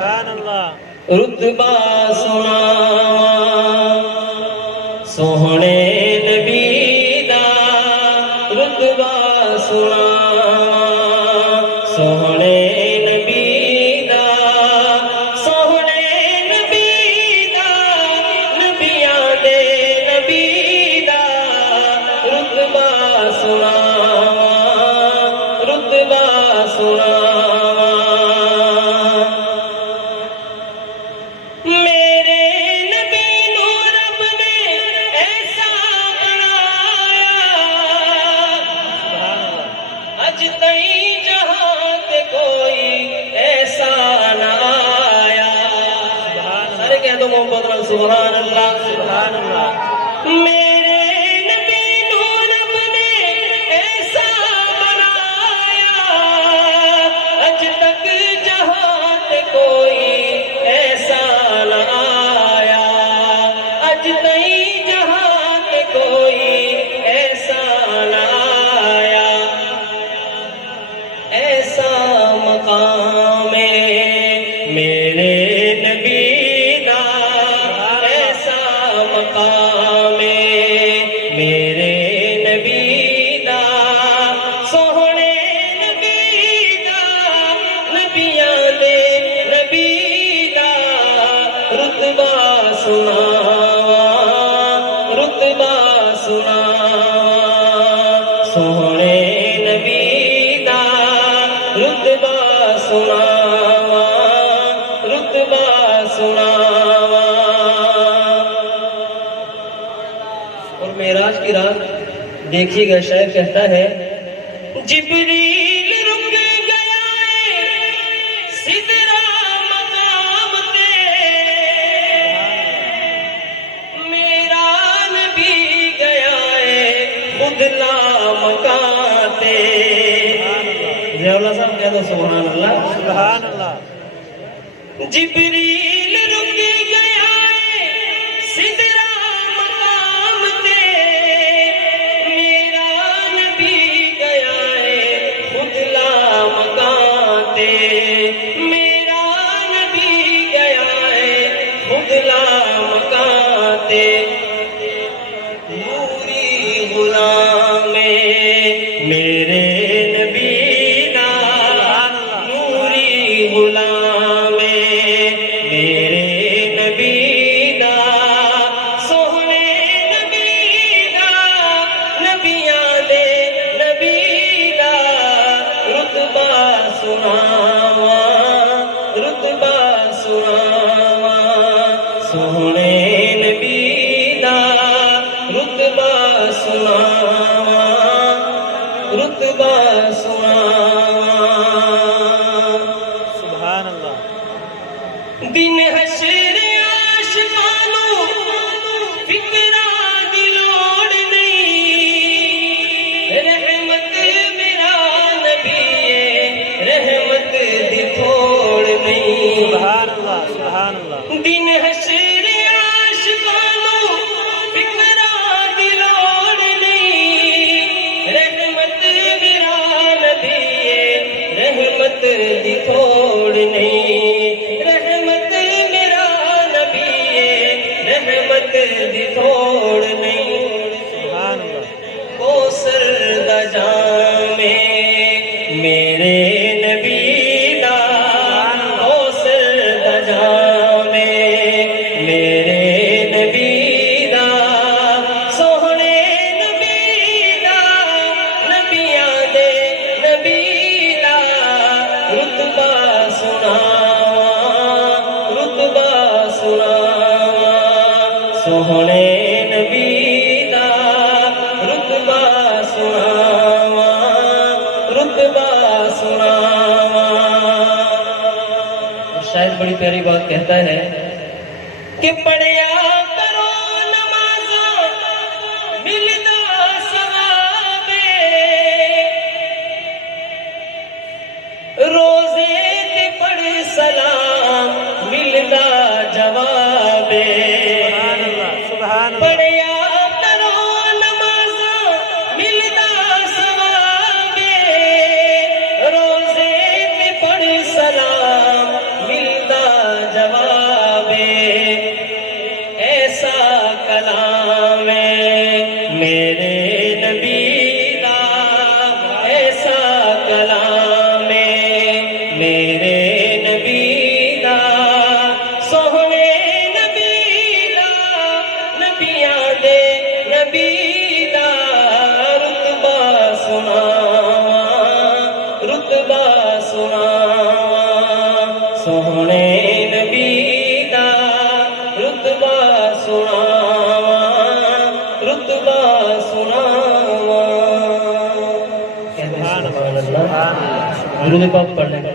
رتبہ سناواں سوہنے نبی دا رتبہ سناواں سوہنے نبی دا سوہنے نبی دا نبیاں دے نبی دا رتبہ سناواں رتبہ سناواں سبحان اللہ سبحان اللہ میرے نبی نور رب نے ایسا بنایا اج تک جہاں تے کوئی ایسا نہ آیا اج تئی جہاں تے کوئی ایسا نہ آیا ایسا مقام میرے نبی میرے نبی دا سوہنے نبی دا نبیاں دے نبی دا رتبہ سناواں رتبہ سناواں سوہنے نبی دا رتبہ سناواں رتبہ سناواں معراج کی رات دیکھیے گا شاعر کہتا ہے جبریل رک گیا ہے سدرا مقام تے میرا نبی گیا ہے خود لا مکان تے ضیاء اللہ صاحب کہہ دو سبحان اللہ سبحان اللہ جبریل رک گیا ہے سدرا نوری غلام میرے نبی دا نوری غلام میرے نبی دا سوہنے نبی دا نبیاں دے نبی دا رتبہ سناواں رتبہ سناواں سوہنے نبی دا رتبہ سناواں رتبہ سناواں سبحان اللہ دن حشر عاشقاں نوں فکراں دی لوڑ نہیں رحمت میرا نبی ہے رحمت دی تھوڑ نہیں سبحان اللہ سبحان اللہ دن حشر دی تھوڑ نہیں رحمت میرا نبی رحمت دی تھوڑ نہیں سبحان اللہ کوثر دا جام میرے نبی دا کوثر دا جام میرے نبی دا سوہنے نبی دا نبیاں دے نبی رتبہ سناواں رتبہ سناواں سوہنے نبی دا رتبہ سناواں رتبہ سناواں شاید بڑی پیاری بات کہتا ہے کہ پڑھیا کرو نمازاں ملدا ثواب روزے تے پڑھ سلام ملدا جواب پڑھیا کرو نمازاں ملدا ثواب روزے تے پڑھ سلام ملدا جواب ایسا کلام میرے نبی دا ایسا کلام میرے نبی دا سوہنے نبی دا نبیاں دے نبی دا رتبہ سناواں سوہنے نبی دا رتبہ سناواں رتبہ سناواں. سبحان اللہ. درود پاک پڑھ لیں.